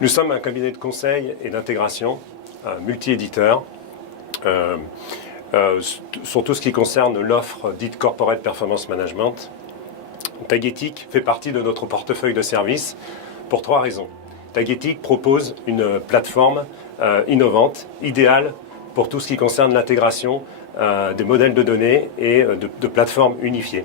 Nous sommes un cabinet de conseil et d'intégration multi-éditeur sur tout ce qui concerne l'offre dite Corporate Performance Management. Tagetik fait partie de notre portefeuille de services pour 3 raisons. Tagetik propose une plateforme innovante, idéale pour tout ce qui concerne l'intégration des modèles de données et de plateformes unifiées.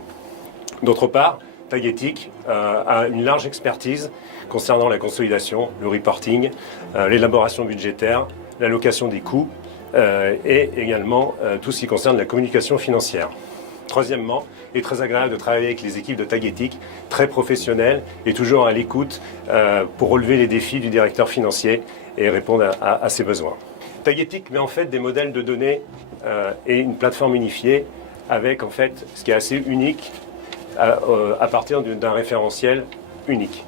D'autre part, Tagetik a une large expertise concernant la consolidation, le reporting, l'élaboration budgétaire, l'allocation des coûts et également tout ce qui concerne la communication financière. Troisièmement, il est très agréable de travailler avec les équipes de Tagetik, très professionnelles et toujours à l'écoute pour relever les défis du directeur financier et répondre à ses besoins. Tagetik met en fait des modèles de données et une plateforme unifiée avec en fait ce qui est assez unique à partir d'un référentiel unique,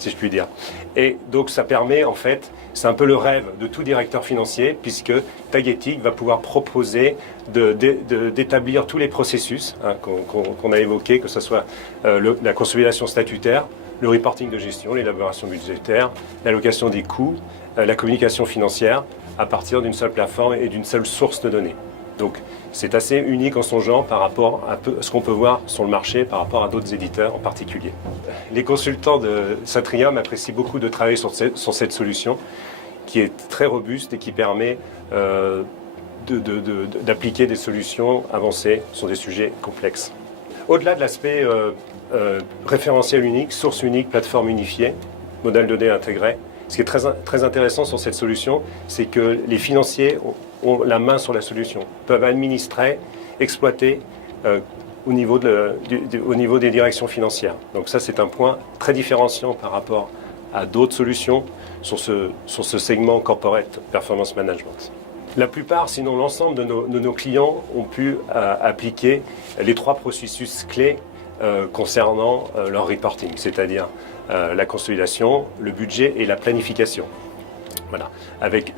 si je puis dire. Et donc ça permet en fait, c'est un peu le rêve de tout directeur financier puisque Tagetik va pouvoir proposer d'établir tous les processus qu'on a évoqués, que ce soit la consolidation statutaire, le reporting de gestion, l'élaboration budgétaire, l'allocation des coûts, la communication financière à partir d'une seule plateforme et d'une seule source de données. Donc c'est assez unique en son genre par rapport à ce qu'on peut voir sur le marché par rapport à d'autres éditeurs en particulier. Les consultants de Satrium apprécient beaucoup de travailler sur cette solution qui est très robuste et qui permet d'appliquer des solutions avancées sur des sujets complexes. Au-delà de l'aspect référentiel unique, source unique, plateforme unifiée, modèle de données intégré, ce qui est très intéressant sur cette solution, c'est que les financiers ont la main sur la solution, peuvent administrer, exploiter au niveau des directions financières. Donc ça, c'est un point très différenciant par rapport à d'autres solutions sur ce segment Corporate Performance Management. La plupart, sinon l'ensemble de nos clients ont pu appliquer les 3 processus clés concernant leur reporting, c'est-à-dire la consolidation, le budget et la planification. Voilà, avec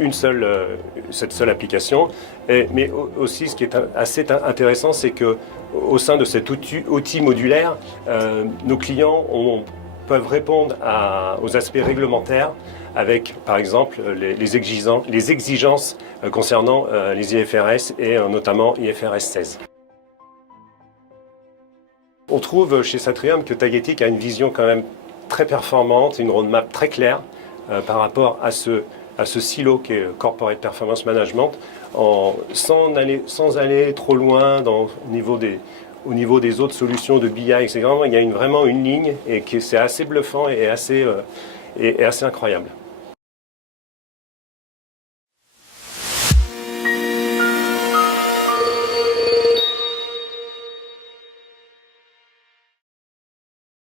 cette seule application. Mais aussi, ce qui est assez intéressant, c'est qu'au sein de cet outil modulaire, nos clients peuvent répondre aux aspects réglementaires avec, par exemple, les exigences concernant les IFRS et notamment IFRS 16. On trouve chez Satrium que Tagetik a une vision quand même très performante, une roadmap très claire par rapport à ce silo qu'est Corporate Performance Management, sans aller trop loin au niveau des autres solutions de BI, etc. Il y a vraiment une ligne et c'est assez bluffant et assez incroyable.